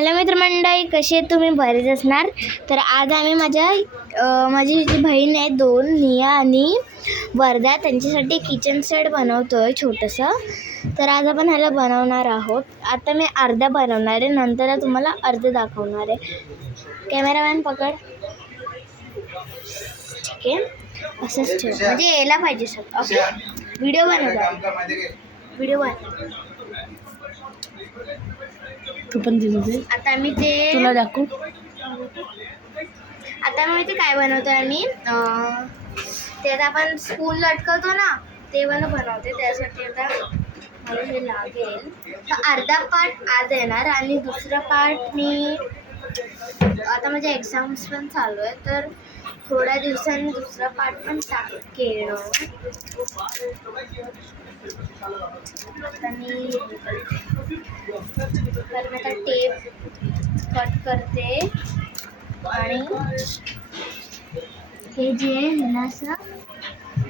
Hello मित्रमंडळी, कसे तुम्ही बरेच असणार. तर आज आम्ही माझी जी बहीण आहे दोन, निया आणि वर्धा, त्यांच्यासाठी किचन सेट बनवतोय छोटंसं. तर आज आपण ह्याला बनवणार आहोत. आता मी अर्धा बनवणार आहे, नंतर तुम्हाला अर्ध दाखवणार आहे. कॅमेरामॅन पकड. ठीक आहे, असंच ठेव म्हणजे यायला पाहिजे सर. ओके, व्हिडिओ बनवला. तू पण दिलं. आता मी ते तुला दाखवू. आता मी ते काय बनवतोय आम्ही, ते आता आपण स्पून लटकवतो ना, ते मला बनवते. त्यासाठी आता मला हे लागेल. तर अर्धा पार्ट आज येणार आणि दुसरा पार्ट मी, आता माझे एक्झाम्स पण चालू आहे, तर थोड्या दिवसांनी दुसरा पार्ट पण टाकेन. तर मी आता टेप कट करते आणि हे जे आहे ह्याला असं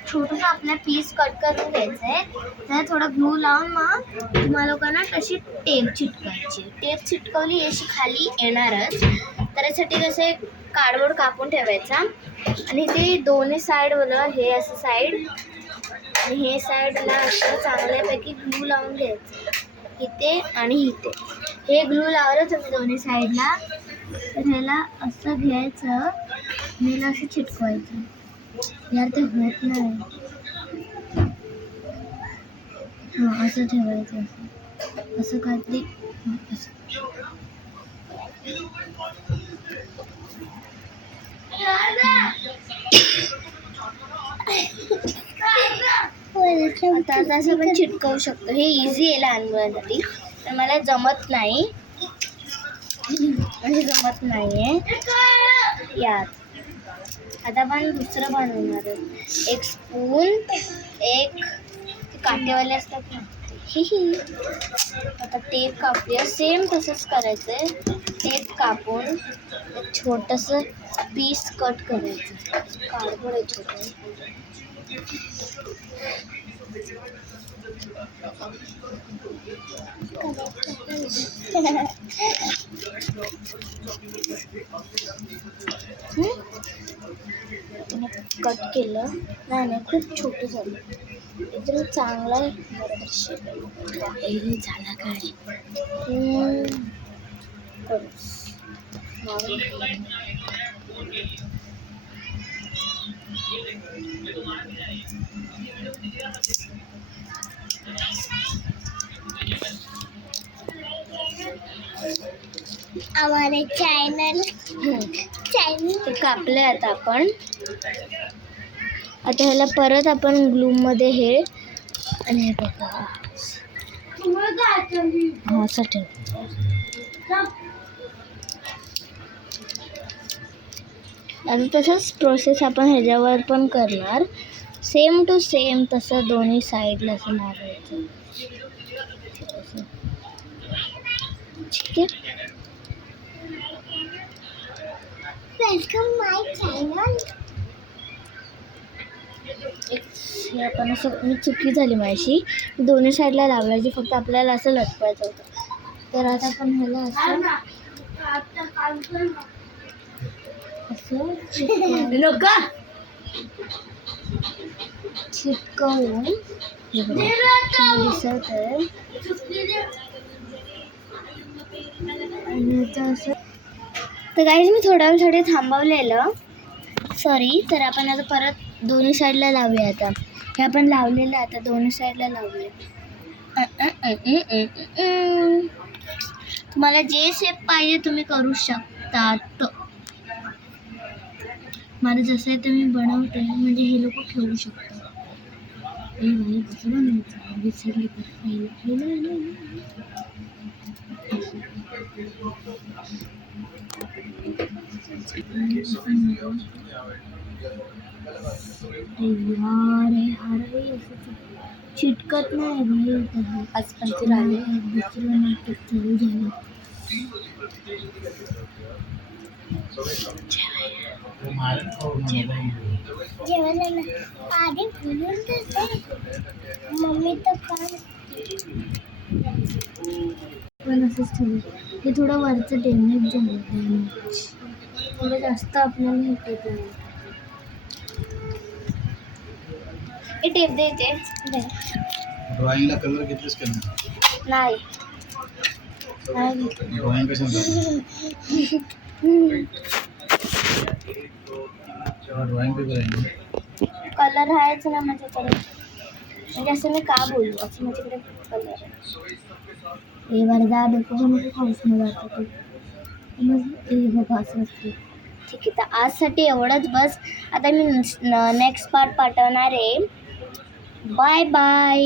छोटंसं आपल्या पीस कट करून घ्यायचं आहे. त्याला थोडा ग्लू लावून मग तुम्हाला लोकांना तशी टेप चिटकायची. टेप चिटकवली अशी खाली येणारच. तर यासाठी कसं एक कार्डबोर्ड कापून ठेवायचा आणि ते दोन्ही साईडला हे असं साईड आणि हे साईडला असं चांगल्यापैकी ग्लू लावून घ्यायचं, इथे आणि इथे. हे ग्लू लावलं तुम्ही दोन्ही साईडला, तर ह्याला असं घ्यायचं आणि ह्याला असं चिटकवायचं. यार ते होत नाही. हां, असं ठेवायचं. असं काहीतरी असं. आता असं आपण चिटकवू शकतो. हे इझी आहे लहान मुलांसाठी, तर मला जमत नाही, म्हणजे जमत नाही आहे यात. आता आपण दुसरं बनवणार आहोत. एक स्पून, एक काटेवाले असतात ना, आता टेप कापूया. सेम तसंच करायचं आहे. टेप कापून एक छोटंसं पीस कट करायचं. कार्डबोर्ड आहे छोटं. कट केलं नाही, खूप छोटं झालं. एकदम चांगला बरोबर शेप झाला काय. हमारे चॅनल ते कापले. आता आपण ह्याला परत आपण ग्लू मध्ये हे आणि हे बघा असं ठेव. आणि तसंच प्रोसेस आपण ह्याच्यावर पण करणार. सेम टू सेम तसं दोन्ही साईडला असं मारायचं. ठीक आहे. वेलकम माय चॅनल. हे आपण असं, मी चुकी झाली माझी, दोन्ही साईडला लावायची, फक्त आपल्याला असं लटकवायचं होतं. तर आता आपण ह्याला असं चिटकवून दिसत आहे. आणि असं, तर गाईज मी थोड्या वेळासाठी थांबवलेलं, सॉरी. तर आपण आता परत दोन्ही साईडला लावूया. आता हे आपण लावलेलं, आता दोन्ही साईडला लावूया. तुम्हाला जे शेप पाहिजे तुम्ही करू शकता. मला जसं आहे ते मी बनवते, म्हणजे हे लोक खेळू शकतात. हे भाई कसं बनवायचं विसरली. चिटकत नाही भाई. आज पण ते राहिले. दुसरं नाटक चालू झालं. जेवायला आधी बोलून मम्मी तर पण असंच ठेवलं. हे थोडं वरचं डॅमेज झालं, थोडं जास्त आपल्याला हे टेप लागेल. हे टेप द्यायचे ड्रॉइंगला कलर घेतलीस का नाही ड्रॉइंग कशाला ड्रॉइंग पेपर आहे कलर आहेच ना माझ्याकडे, म्हणजे असं मी का बोलू, असं माझ्याकडे कलर आहे. हे वर्धा डोकं नको खाऊस मला आता ते बघा असं असते. ठीक आहे, तर आजसाठी एवढंच बस. आता मी नेक्स्ट पार्ट पाठवणार आहे. Bye bye.